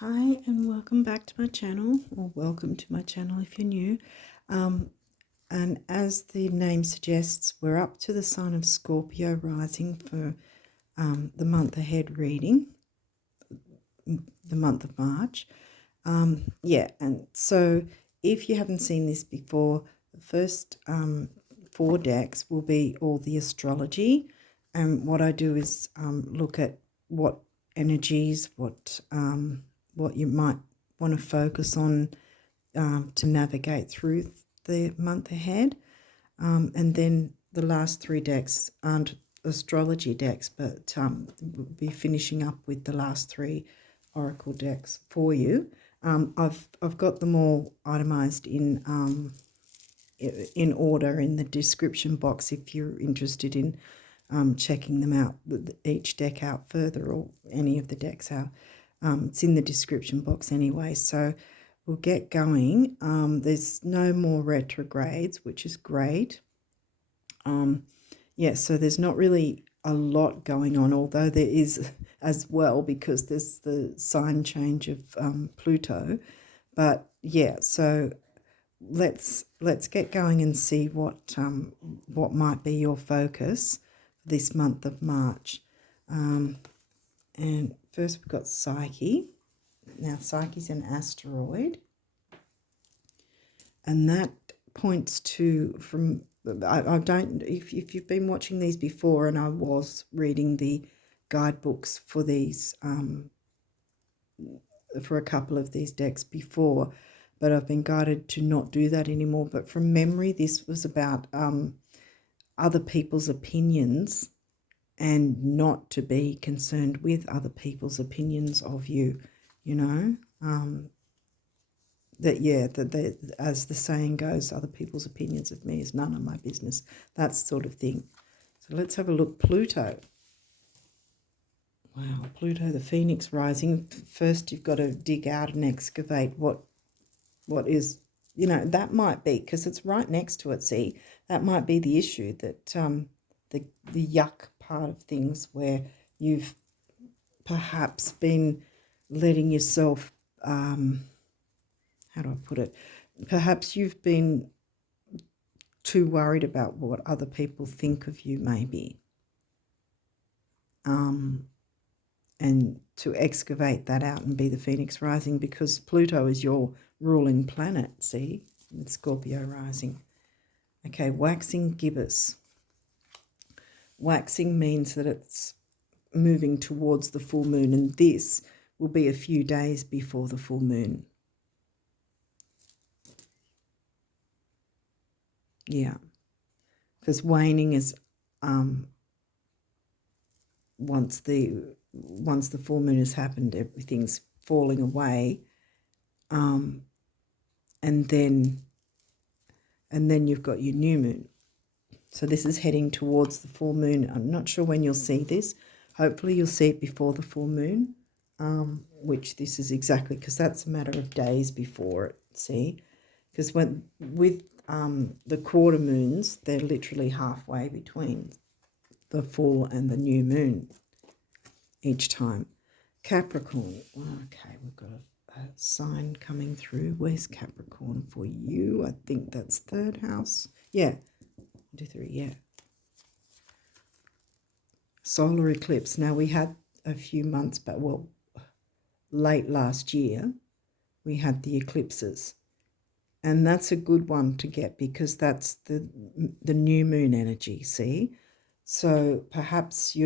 Hi and welcome back to my channel, or welcome to my channel if you're new. And as the name suggests, we're up to the sign of Scorpio rising for the month ahead reading, the month of March. And so if you haven't seen this before, the first 4 decks will be all the astrology. And what I do is look at what energies, what you might want to focus on to navigate through the month ahead. And then the last 3 decks aren't astrology decks, but we'll be finishing up with the last 3 oracle decks for you. I've got them all itemized in order in the description box if you're interested in checking them out, each deck out further, or any of the decks out. It's in the description box anyway, so we'll get going. There's no more retrogrades, which is great. So there's not really a lot going on, although there is as well, because there's the sign change of Pluto. But yeah, so let's get going and see what might be your focus this month of March. And first we've got Psyche. Now Psyche's an asteroid, and that points to, from I don't, if you've been watching these before, and I was reading the guidebooks for these for a couple of these decks before, but I've been guided to not do that anymore. But from memory, this was about other people's opinions, and not to be concerned with other people's opinions of you, that as the saying goes, other people's opinions of me is none of my business, that sort of thing. So let's have a look. Pluto. Wow, Pluto, the Phoenix rising. First, you've got to dig out and excavate what is, that might be, because it's right next to it, see, that might be the issue, that the yuck part of things, where you've perhaps been letting yourself, how do I put it, perhaps you've been too worried about what other people think of you, maybe, and to excavate that out and be the Phoenix rising, because Pluto is your ruling planet, see, with Scorpio rising. Okay, waxing gibbous. Waxing means that it's moving towards the full moon, and this will be a few days before the full moon. Yeah, because waning is once the full moon has happened, everything's falling away, and then you've got your new moon. So this is heading towards the full moon. I'm not sure when you'll see this. Hopefully you'll see it before the full moon, which this is exactly, because that's a matter of days before it, see? Because with the quarter moons, they're literally halfway between the full and the new moon each time. Capricorn. Okay, we've got a sign coming through. Where's Capricorn for you? I think that's 3rd house. Yeah. 1, 2, 3, yeah. Solar eclipse. Now, we had a few months back, well, late last year, we had the eclipses. And that's a good one to get, because that's the new moon energy, see? So perhaps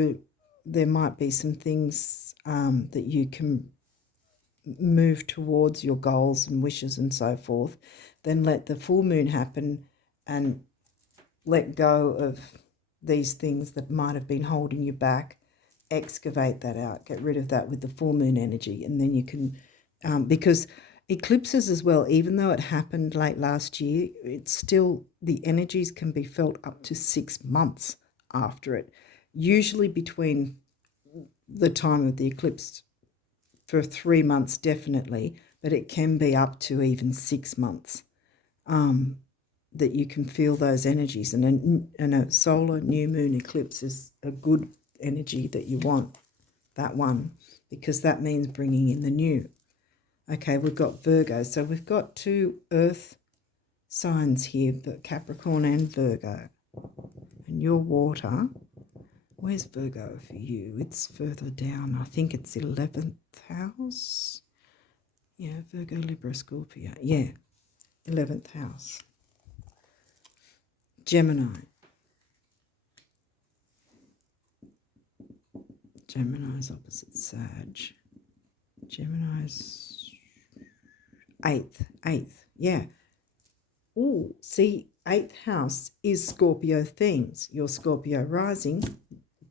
there might be some things that you can move towards your goals and wishes and so forth. Then let the full moon happen and let go of these things that might have been holding you back. Excavate that out. Get rid of that with the full moon energy. And then you can, because eclipses as well, even though it happened late last year, it's still, the energies can be felt up to 6 months after it. Usually between the time of the eclipse, for 3 months definitely, but it can be up to even 6 months. That you can feel those energies, and a solar new moon eclipse is a good energy that you want, that one, because that means bringing in the new. Okay, we've got Virgo. So we've got two earth signs here, but Capricorn and Virgo. And your water, where's Virgo for you? It's further down. I think it's 11th house. Yeah, Virgo, Libra, Scorpio. Yeah, 11th house. Gemini. Gemini's opposite Sag. Gemini's 8th. Yeah. Oh, see, 8th house is Scorpio themes. Your Scorpio rising.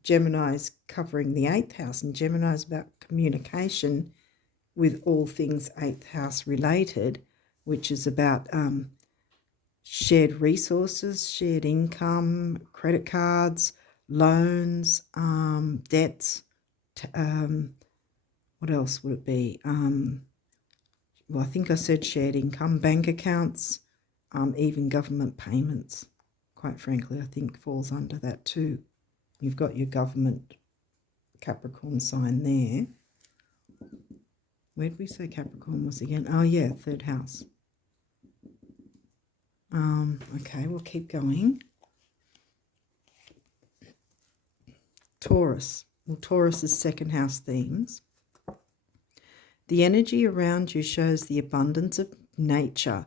Gemini's covering the 8th house, and Gemini's about communication with all things 8th house related, which is about shared resources, shared income, credit cards, loans, debts. What else would it be? Well, I think I said shared income, bank accounts, even government payments. Quite frankly, I think falls under that too. You've got your government Capricorn sign there. Where did we say Capricorn was again? Oh, yeah, 3rd house. Okay, we'll keep going. Taurus. Well, Taurus is 2nd house themes. The energy around you shows the abundance of nature.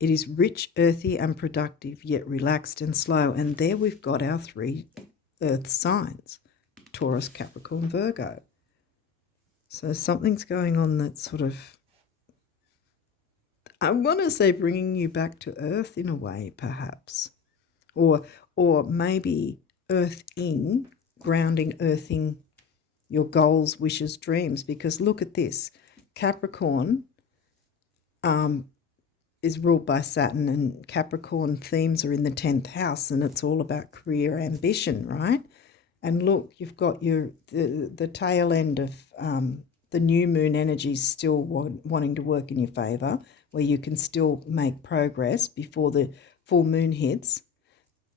It is rich, earthy, and productive, yet relaxed and slow. And there we've got our 3 earth signs, Taurus, Capricorn, Virgo. So something's going on that's sort of, I want to say, bringing you back to earth in a way, perhaps. Or maybe earthing, grounding, earthing your goals, wishes, dreams. Because look at this. Capricorn is ruled by Saturn, and Capricorn themes are in the 10th house, and it's all about career ambition, right? And look, you've got the tail end of the new moon energy still wanting to work in your favour, where you can still make progress before the full moon hits.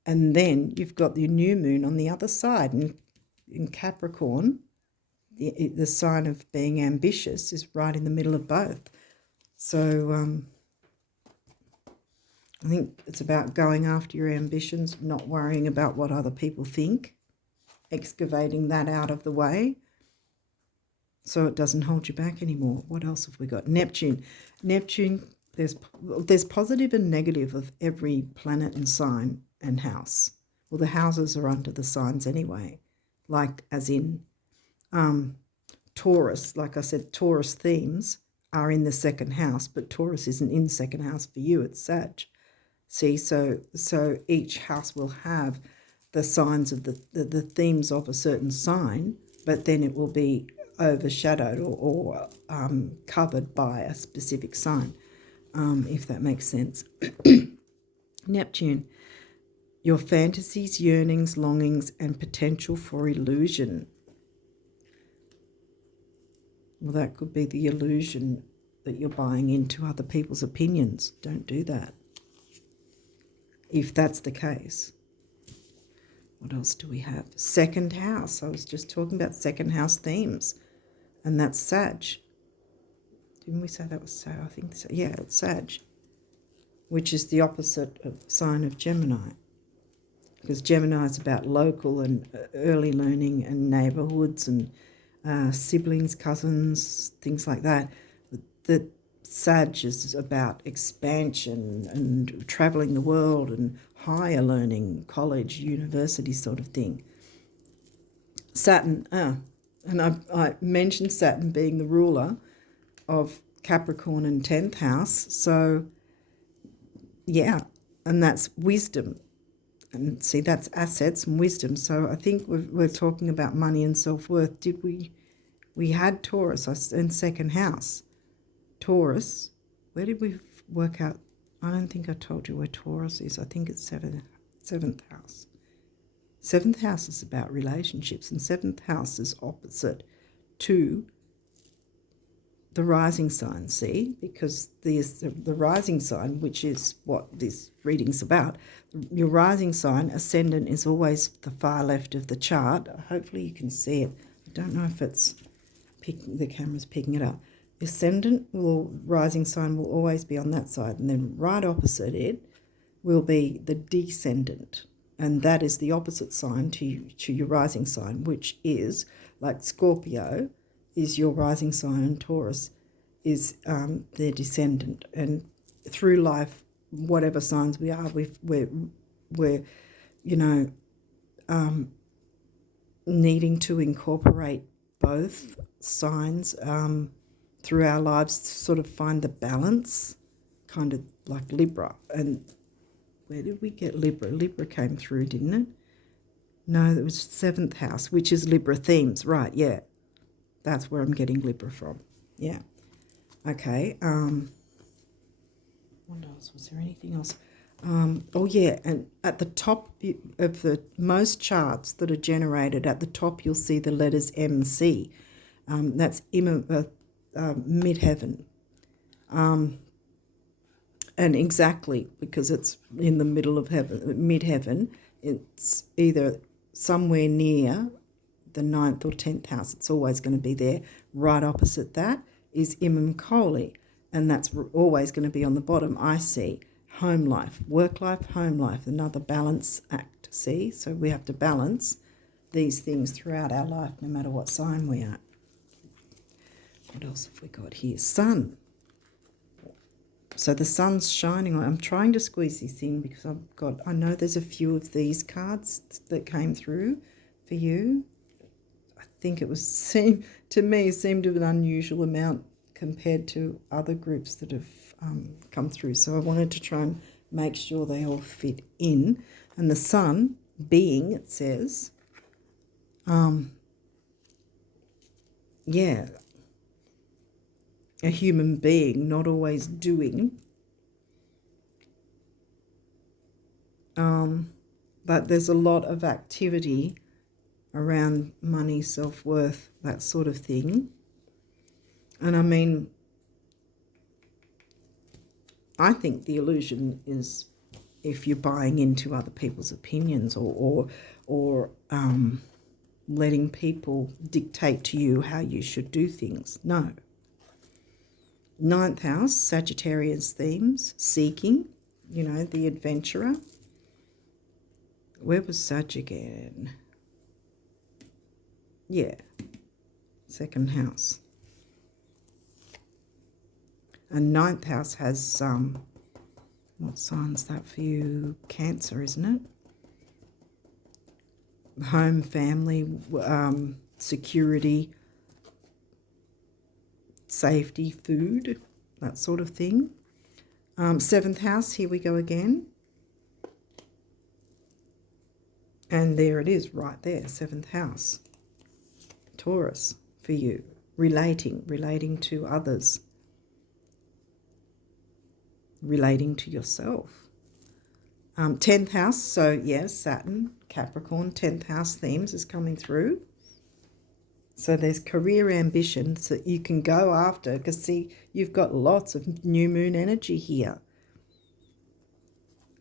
And then you've got the new moon on the other side. And in Capricorn, the sign of being ambitious is right in the middle of both. So I think it's about going after your ambitions, not worrying about what other people think, excavating that out of the way so it doesn't hold you back anymore. What else have we got? Neptune. Neptune, there's positive and negative of every planet and sign and house. Well, the houses are under the signs anyway, like as in Taurus. Like I said, Taurus themes are in the 2nd house, but Taurus isn't in 2nd house for you, it's Sag. See, so each house will have the signs of the themes of a certain sign, but then it will be overshadowed or covered by a specific sign, if that makes sense. Neptune, your fantasies, yearnings, longings, and potential for illusion. Well, that could be the illusion that you're buying into other people's opinions. Don't do that, if that's the case. What else do we have? 2nd house. I was just talking about 2nd house themes, and that's Sag. Didn't we say that was Sag? I think so. Yeah, it's Sag, which is the opposite of sign of Gemini, because Gemini is about local and early learning and neighbourhoods and siblings, cousins, things like that. The Sag is about expansion and travelling the world and higher learning, college, university sort of thing. Saturn, and I mentioned Saturn being the ruler of Capricorn and 10th house. So, yeah, and that's wisdom. And see, that's assets and wisdom. So I think we're talking about money and self-worth. Did we had Taurus in 2nd house. Taurus, where did we work out? I don't think I told you where Taurus is. I think it's 7th house. 7th house is about relationships, and 7th house is opposite to the rising sign, see? Because there's the rising sign, which is what this reading's about. Your rising sign, Ascendant, is always the far left of the chart. Hopefully you can see it. I don't know if it's the camera's picking it up. ascendant rising sign will always be on that side, and then right opposite it will be the descendant, and that is the opposite sign to your rising sign, which is like Scorpio is your rising sign and Taurus is their descendant. And through life, whatever signs we are, we're needing to incorporate both signs through our lives to sort of find the balance, kind of like Libra. And where did we get Libra? Libra came through, didn't it? No, it was 7th house, which is Libra themes. Right, yeah. That's where I'm getting Libra from. Yeah. Okay. What else? Was there anything else? Oh, yeah, and at the top of the most charts that are generated, at the top you'll see the letters MC. That's midheaven. And exactly, because it's in the middle of heaven, midheaven, it's either somewhere near the 9th or 10th house. It's always going to be there. Right opposite that is Imam Kohli, and that's always going to be on the bottom, I see. Home life, work life, home life, another balance act, see? So we have to balance these things throughout our life, no matter what sign we are. What else have we got here? Sun. So the sun's shining. I'm trying to squeeze this in because I know there's a few of these cards that came through for you. I think it seemed to be an unusual amount compared to other groups that have come through. So I wanted to try and make sure they all fit in. And the sun being, it says, yeah, a human being, not always doing. But there's a lot of activity around money, self-worth, that sort of thing. And I mean, I think the illusion is if you're buying into other people's opinions or letting people dictate to you how you should do things. No. 9th house, Sagittarius themes, seeking, the adventurer. Where was Sag again? Yeah, 2nd house. And 9th house has, what sign's that for you? Cancer, isn't it? Home, family, security, safety, food, that sort of thing. 7th house, here we go again. And there it is, right there, 7th house. Taurus, for you. Relating to others. Relating to yourself. 10th house, so yes, Saturn, Capricorn, 10th house themes is coming through. So there's career ambitions that you can go after, because see, you've got lots of new moon energy here.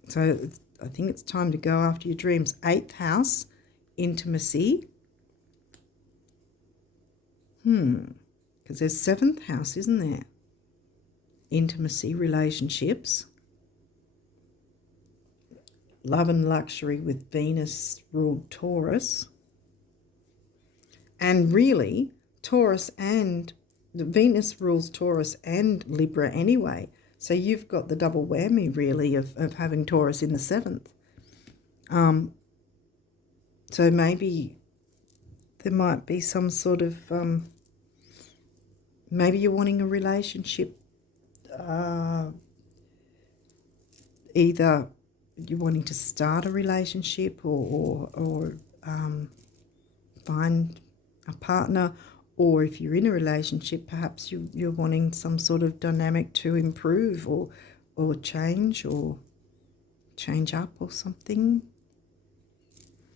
So I think it's time to go after your dreams. 8th house, intimacy. Because there's 7th house, isn't there? Intimacy, relationships. Love and luxury with Venus ruled Taurus. And really, Taurus and Venus rules Taurus and Libra anyway. So you've got the double whammy, really, of having Taurus in the 7th. So maybe there might be some sort of, maybe you're wanting a relationship, either you're wanting to start a relationship or find a partner, or if you're in a relationship, perhaps you're wanting some sort of dynamic to improve or change up or something.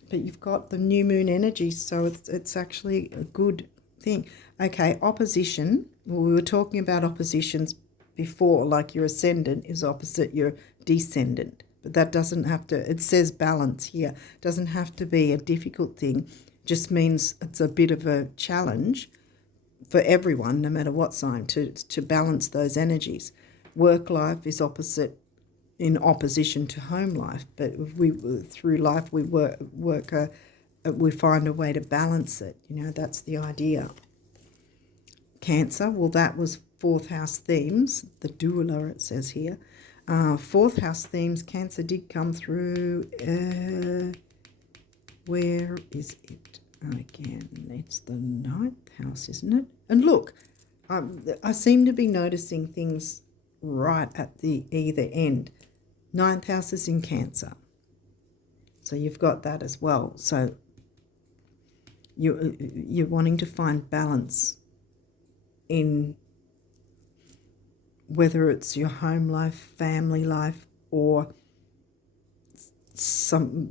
But you've got the new moon energy, so it's actually a good thing. Okay, opposition. Well, we were talking about oppositions before, like your ascendant is opposite your descendant. But that doesn't have to, it says balance here. It doesn't have to be a difficult thing. Just means it's a bit of a challenge for everyone, no matter what sign, to balance those energies. Work life is in opposition to home life, but if through life we we find a way to balance it. That's the idea. Cancer, well, that was fourth house themes, the doula, it says here. Fourth house themes, Cancer did come through. Where is it? Again, it's the ninth house, isn't it? And look, I seem to be noticing things right at the either end. Ninth house is in Cancer. So you've got that as well. So you're wanting to find balance in whether it's your home life, family life, or some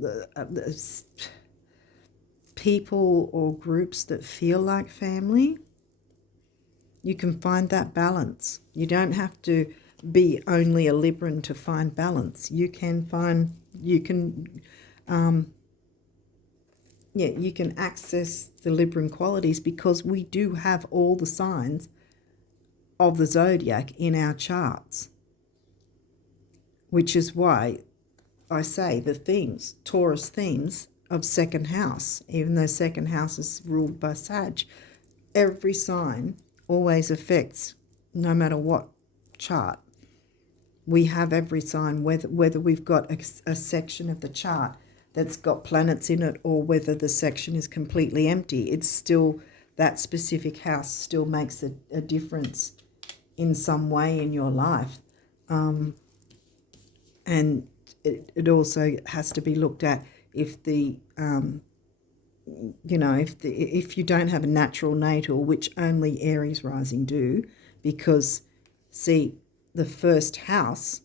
people or groups that feel like family. You can find that balance. You don't have to be only a Libran to find balance. You can access the Libran qualities because we do have all the signs of the zodiac in our charts, which is why I say the themes, Taurus themes of second house, even though second house is ruled by Sag, every sign always affects, no matter what chart. We have every sign, whether we've got a section of the chart that's got planets in it or whether the section is completely empty. It's still, that specific house still makes a difference in some way in your life. And it also has to be looked at if if you don't have a natural natal, which only Aries rising do, because see, the first house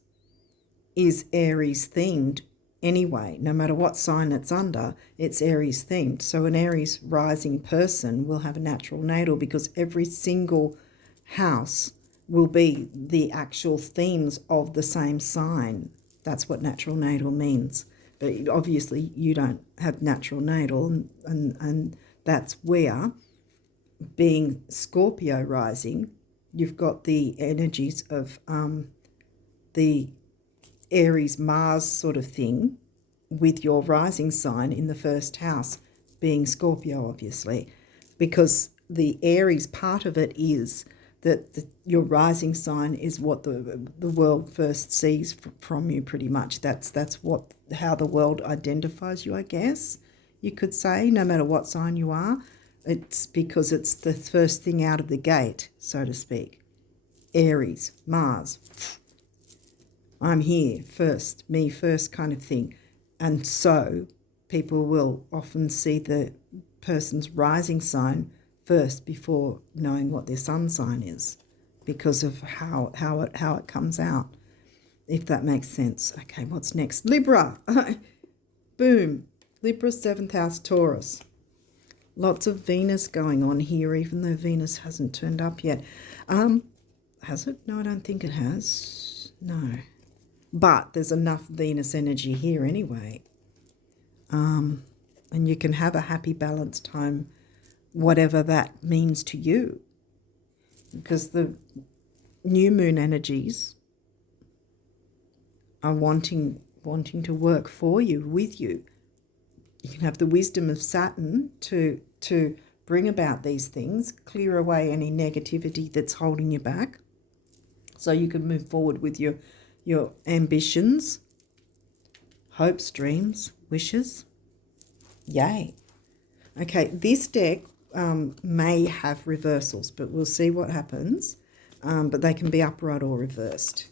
is Aries themed anyway. No matter what sign it's under, it's Aries themed. So an Aries rising person will have a natural natal because every single house will be the actual themes of the same sign. That's what natural natal means. But obviously you don't have natural natal, and that's where, being Scorpio rising, you've got the energies of the Aries Mars sort of thing with your rising sign in the first house being Scorpio, obviously, because the Aries part of it is that your rising sign is what the world first sees from you, pretty much. That's how the world identifies you, I guess you could say, no matter what sign you are. It's because it's the first thing out of the gate, so to speak. Aries, Mars, I'm here first, me first kind of thing. And so people will often see the person's rising sign first before knowing what their sun sign is, because of how it comes out, if that makes sense. Okay, what's next? Libra. Boom. Libra, 7th house, Taurus. Lots of Venus going on here, even though Venus hasn't turned up yet. Has it? No, I don't think it has. No. But there's enough Venus energy here anyway. And you can have a happy, balanced time, whatever that means to you. Because the new moon energies are wanting to work for you, with you. You can have the wisdom of Saturn to bring about these things, clear away any negativity that's holding you back, so you can move forward with your ambitions, hopes, dreams, wishes. Yay. Okay, this deck may have reversals, but we'll see what happens. But they can be upright or reversed.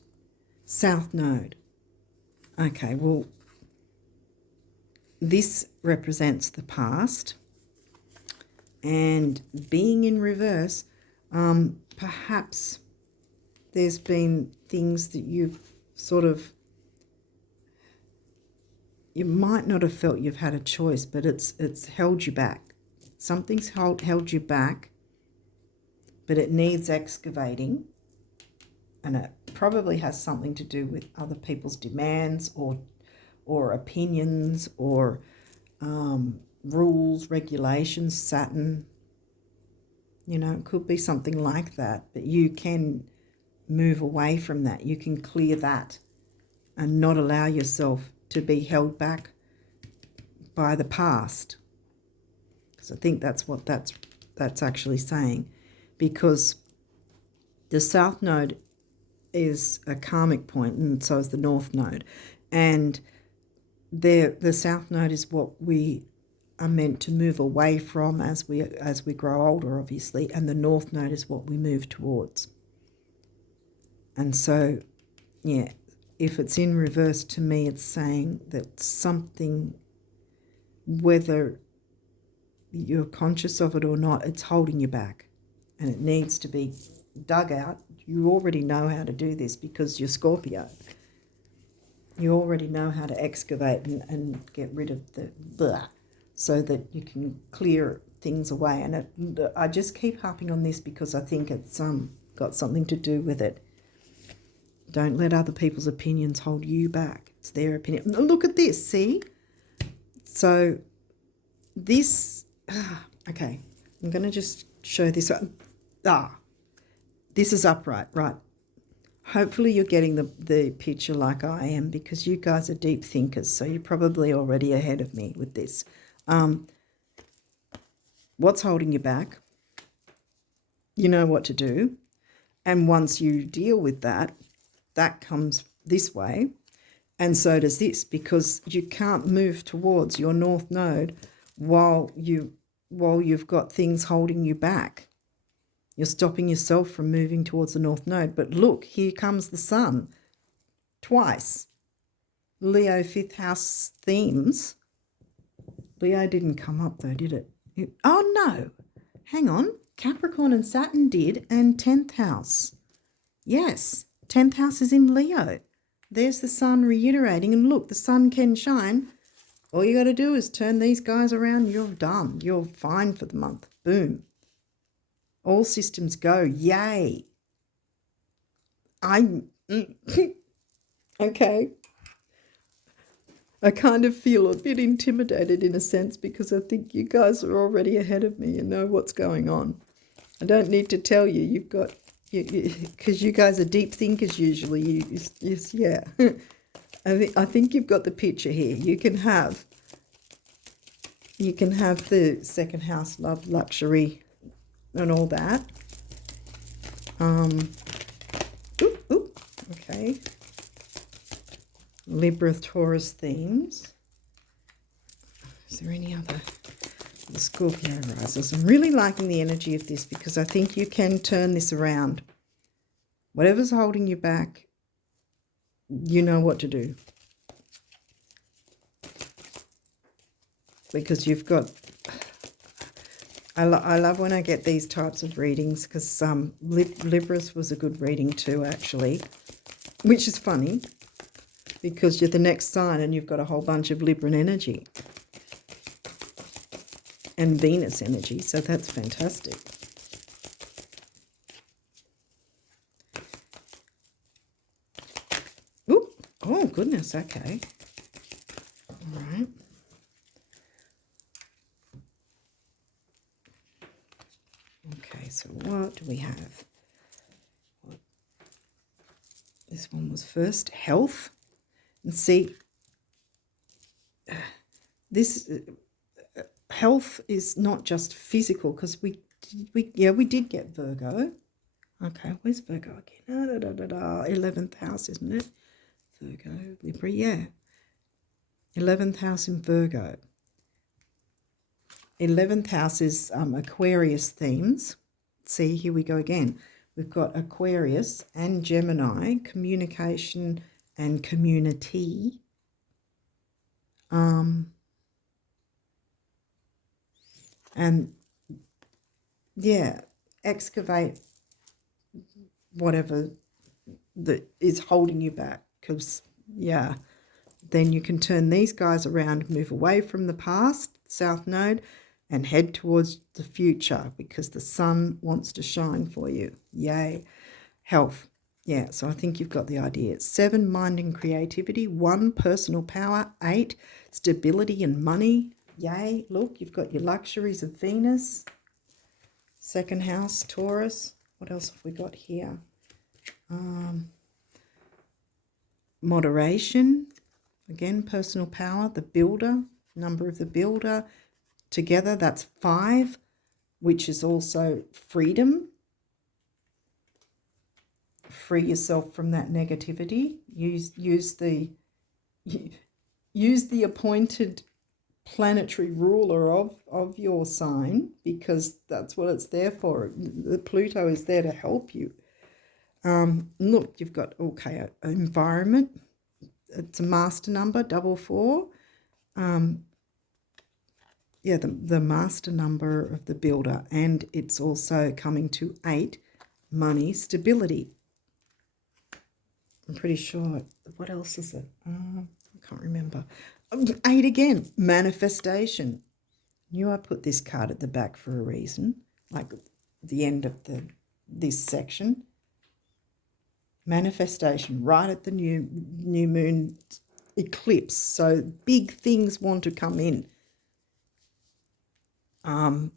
South Node. Okay, well, this represents the past, and being in reverse, perhaps there's been things that you've you might not have felt you've had a choice, but it's held you back. Something's held you back, but it needs excavating, and it probably has something to do with other people's demands or opinions or rules, regulations, Saturn. You know, it could be something like that, but you can move away from that. You can clear that and not allow yourself to be held back by the past. Because I think that's what that's actually saying. Because the South Node is a karmic point, and so is the North Node. And the South Node is what we are meant to move away from as we grow older, obviously, and the North Node is what we move towards. And so, yeah, if it's in reverse, to me, it's saying that something, whether you're conscious of it or not, it's holding you back, and it needs to be dug out. You already know how to do this because you're Scorpio. You already know how to excavate and get rid of the blah, so that you can clear things away. And I just keep harping on this because I think it's got something to do with it. Don't let other people's opinions hold you back. It's their opinion. Look at this, see? So this, okay, I'm going to just show this. This is upright, right? Hopefully you're getting the picture like I am, because you guys are deep thinkers, so you're probably already ahead of me with this. What's holding you back? You know what to do. And once you deal with that, that comes this way, and so does this, because you can't move towards your North Node while you've got things holding you back. You're stopping yourself from moving towards the North Node. But look, here comes the Sun twice. Leo 5th house themes. Leo didn't come up though, did it? Oh no, hang on. Capricorn and Saturn did, and 10th house. Yes, 10th house is in Leo. There's the Sun reiterating, and look, the Sun can shine. All you got to do is turn these guys around. You're done. You're fine for the month. Boom. All systems go. Yay. Okay. I kind of feel a bit intimidated in a sense, because I think you guys are already ahead of me and know what's going on. I don't need to tell you. You've got, because you guys are deep thinkers usually. Yeah. I think you've got the picture here. You can have the second house, love, luxury, and all that. Okay. Libra, Taurus themes. Is there any other? The Scorpio rises. I'm really liking the energy of this, because I think you can turn this around. Whatever's holding you back, you know what to do. Because you've got... I love when I get these types of readings, because Libras was a good reading too, actually, which is funny, because you're the next sign and you've got a whole bunch of Libran energy and Venus energy, so that's fantastic. Ooh, oh goodness, okay. All right. Okay, so what do we have? This one was first, health. And see, this health is not just physical, because we did get Virgo. Okay, where's Virgo again? 11th house, isn't it? Virgo, Libra, yeah. 11th house in Virgo. 11th house is Aquarius themes. See, here we go again. We've got Aquarius and Gemini, communication and community. And yeah, excavate whatever that is holding you back, because yeah, then you can turn these guys around, move away from the past, South Node, and head towards the future, because the Sun wants to shine for you. Yay. Health. Yeah, so I think you've got the idea. 7, mind and creativity. 1, personal power. 8, stability and money. Yay. Look, you've got your luxuries of Venus. Second house, Taurus. What else have we got here? Moderation. Again, personal power. The builder, number of the builder. Together, that's 5, which is also freedom. Free yourself from that negativity. Use the appointed planetary ruler of your sign, because that's what it's there for. The Pluto is there to help you. Look, you've got, okay, environment. It's a master number, 44. Yeah, the master number of the builder, and it's also coming to 8, money, stability. I'm pretty sure. What else is it? I can't remember. 8 again, manifestation. Knew I put this card at the back for a reason, like the end of this section. Manifestation, right at the new moon eclipse. So big things want to come in. I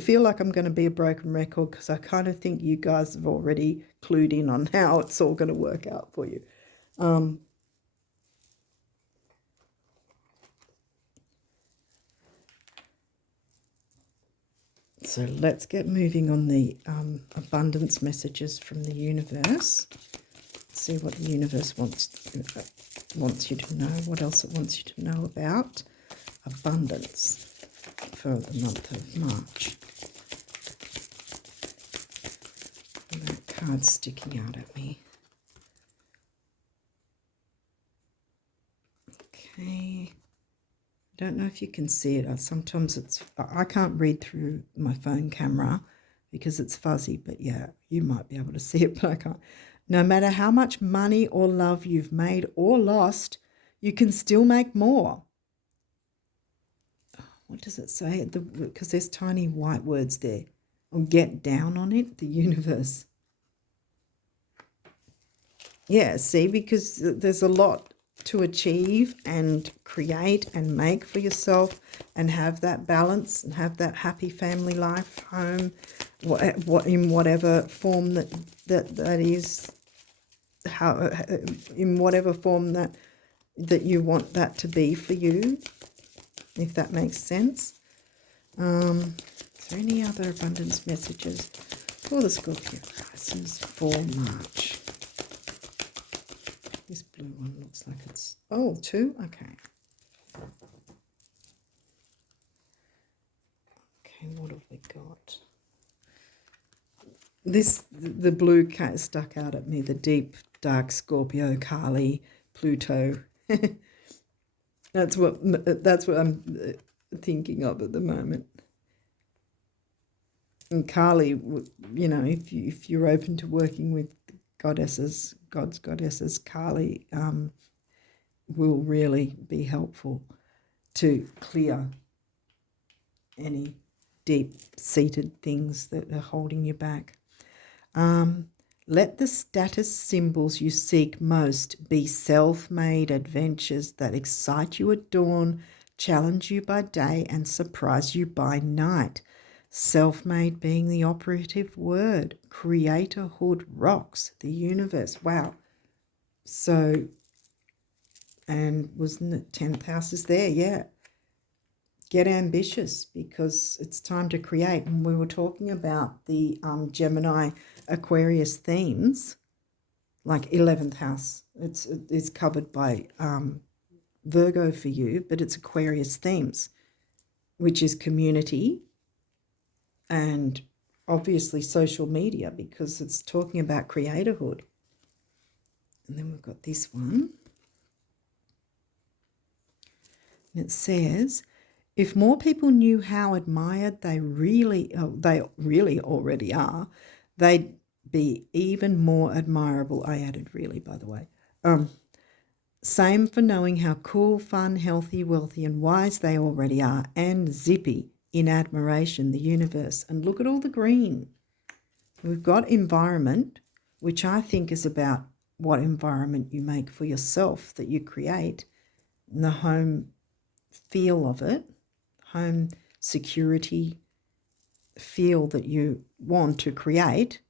feel like I'm going to be a broken record, because I kind of think you guys have already clued in on how it's all going to work out for you. So let's get moving on the abundance messages from the universe. Let's see what the universe wants you to know. What else it wants you to know about abundance for the month of March. And that card's sticking out at me. Okay. Don't know if you can see it. Sometimes I can't read through my phone camera because it's fuzzy, but yeah, you might be able to see it, but I can't. No matter how much money or love you've made or lost, you can still make more. What does it say? Because there's tiny white words there. Or get down on it, the universe. Yeah, see, because there's a lot to achieve and create and make for yourself, and have that balance and have that happy family life, home, what in whatever form that is, how in whatever form that you want that to be for you, if that makes sense. Is there any other abundance messages for the Scorpio risers for March? This blue one looks like it's, 2? Okay. Okay, what have we got? The blue cat stuck out at me, the deep, dark Scorpio, Kali, Pluto. That's what I'm thinking of at the moment. And Kali, if you're open to working with goddesses, God's goddesses, Kali will really be helpful to clear any deep-seated things that are holding you back. Let the status symbols you seek most be self-made adventures that excite you at dawn, challenge you by day, and surprise you by night. Self-made being the operative word. Creatorhood rocks the universe. Wow. So, and wasn't it 10th house is there? Yeah. Get ambitious, because it's time to create. And we were talking about the Gemini Aquarius themes, like 11th house. It's covered by Virgo for you, but it's Aquarius themes, which is community and obviously social media, because it's talking about creatorhood. And then we've got this one. And it says, if more people knew how admired they really already are, they'd be even more admirable. I added really, by the way. Same for knowing how cool, fun, healthy, wealthy, and wise they already are, and zippy in admiration, the universe. And look at all the green. We've got environment, which I think is about what environment you make for yourself, that you create, and the home feel of it, home security, feel that you want to create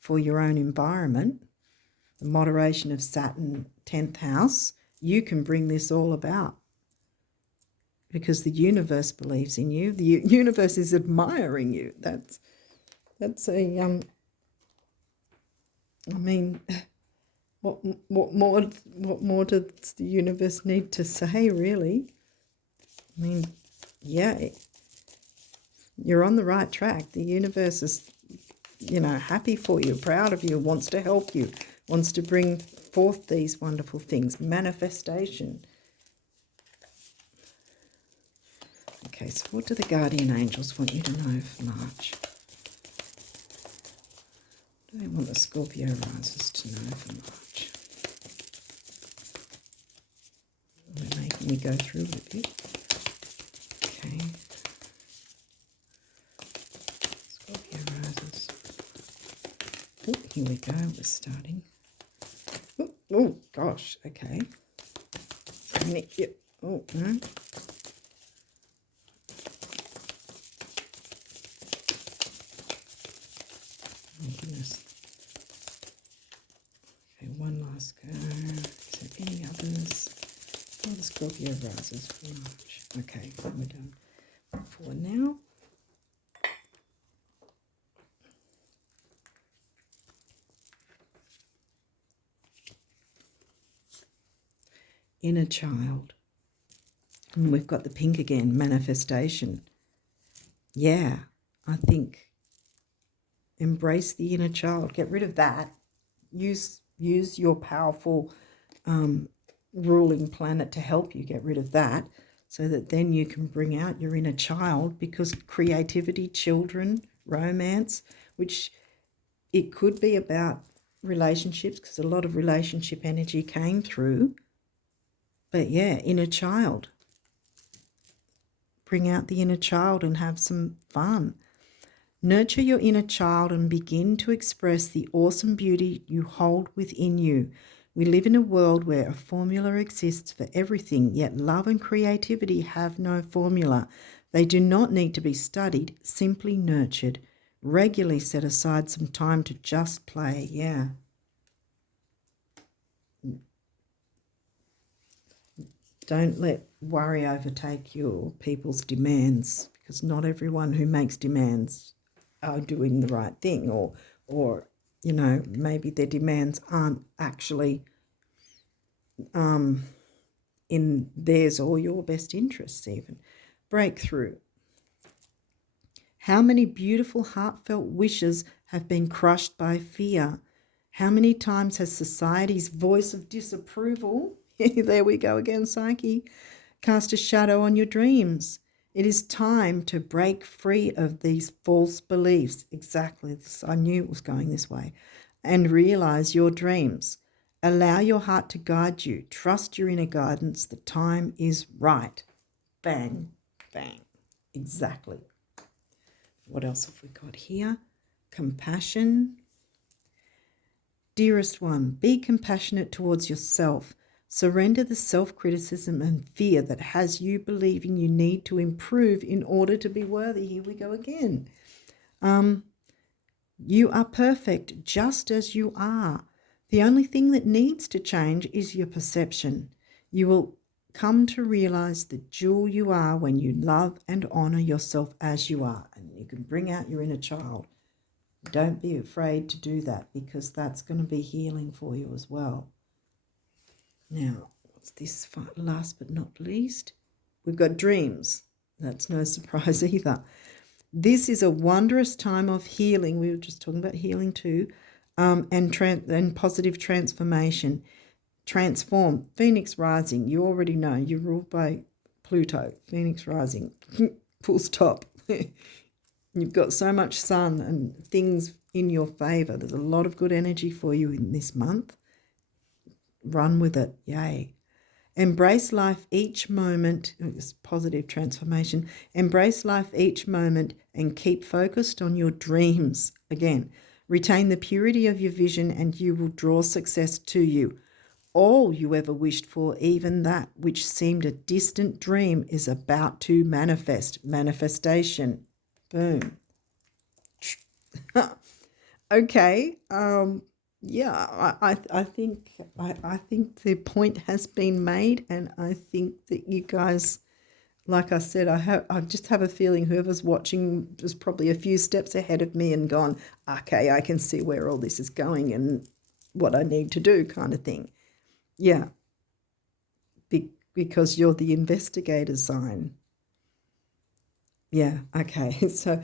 for your own environment, the moderation of Saturn, 10th house, you can bring this all about because the universe believes in you. The universe is admiring you. That's a I mean, what more does the universe need to say, really? I mean, yeah, you're on the right track. The universe is, happy for you, proud of you, wants to help you, wants to bring forth these wonderful things. Manifestation. Okay, so what do the guardian angels want you to know for March? What do they want the Scorpio risers to know for March? They're making me go through it a bit. Okay. Scorpio risers. Oh, here we go. We're starting. Oh gosh. Okay. Yep. Oh, no. Oh, goodness. Okay, one last go. Is there any others? Oh, the Scorpio risers for March. Okay, we're done. 4 now. Inner child. And we've got the pink again, manifestation. Yeah, I think embrace the inner child. Get rid of that. Use your powerful ruling planet to help you get rid of that so that then you can bring out your inner child, because creativity, children, romance, which it could be about relationships because a lot of relationship energy came through. But yeah, inner child. Bring out the inner child and have some fun. Nurture your inner child and begin to express the awesome beauty you hold within you. We live in a world where a formula exists for everything, yet love and creativity have no formula. They do not need to be studied, simply nurtured. Regularly set aside some time to just play. Yeah. Don't let worry overtake your people's demands, because not everyone who makes demands are doing the right thing, or maybe their demands aren't actually in theirs or your best interests even. Breakthrough. How many beautiful heartfelt wishes have been crushed by fear? How many times has society's voice of disapproval, there we go again, Psyche, cast a shadow on your dreams? It is time to break free of these false beliefs. Exactly. I knew it was going this way. And realize your dreams. Allow your heart to guide you. Trust your inner guidance. The time is right. Bang, bang. Exactly. What else have we got here? Compassion. Dearest one, be compassionate towards yourself. Surrender the self-criticism and fear that has you believing you need to improve in order to be worthy. Here we go again. You are perfect just as you are. The only thing that needs to change is your perception. You will come to realize the jewel you are when you love and honor yourself as you are. And you can bring out your inner child. Don't be afraid to do that, because that's going to be healing for you as well. Now, what's this? Last but not least, we've got dreams. That's no surprise either. This is a wondrous time of healing. We were just talking about healing too, and positive transformation. Transform. Phoenix rising. You already know. You're ruled by Pluto. Phoenix rising. Full stop. You've got so much sun and things in your favor. There's a lot of good energy for you in this month. Run with it. Yay. Embrace life each moment. It's positive transformation. Embrace life each moment and keep focused on your dreams. Again, retain the purity of your vision and you will draw success to you. All you ever wished for, even that which seemed a distant dream, is about to manifest. Manifestation. Boom. Okay. Yeah, I think the point has been made, and I think that you guys, like I said, I just have a feeling whoever's watching was probably a few steps ahead of me and gone, okay, I can see where all this is going and what I need to do, kind of thing. Yeah, because you're the investigator sign. Yeah, okay. So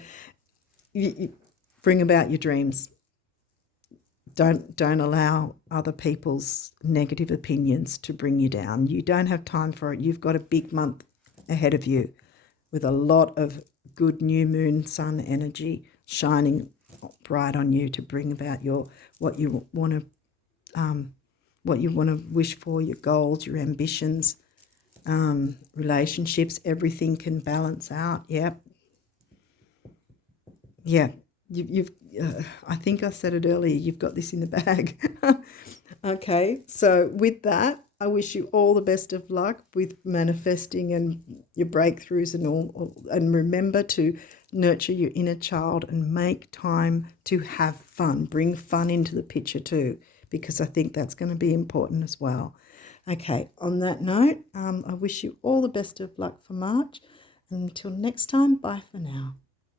you bring about your dreams. Don't allow other people's negative opinions to bring you down. You don't have time for it. You've got a big month ahead of you with a lot of good new moon sun energy shining bright on you to bring about your what you want to wish for, your goals, your ambitions, relationships. Everything can balance out. Yep. Yeah, you've. I think I said it earlier. You've got this in the bag. Okay, so with that, I wish you all the best of luck with manifesting and your breakthroughs and all. And remember to nurture your inner child and make time to have fun. Bring fun into the picture too, because I think that's going to be important as well. Okay, on that note, I wish you all the best of luck for March. And until next time, bye for now.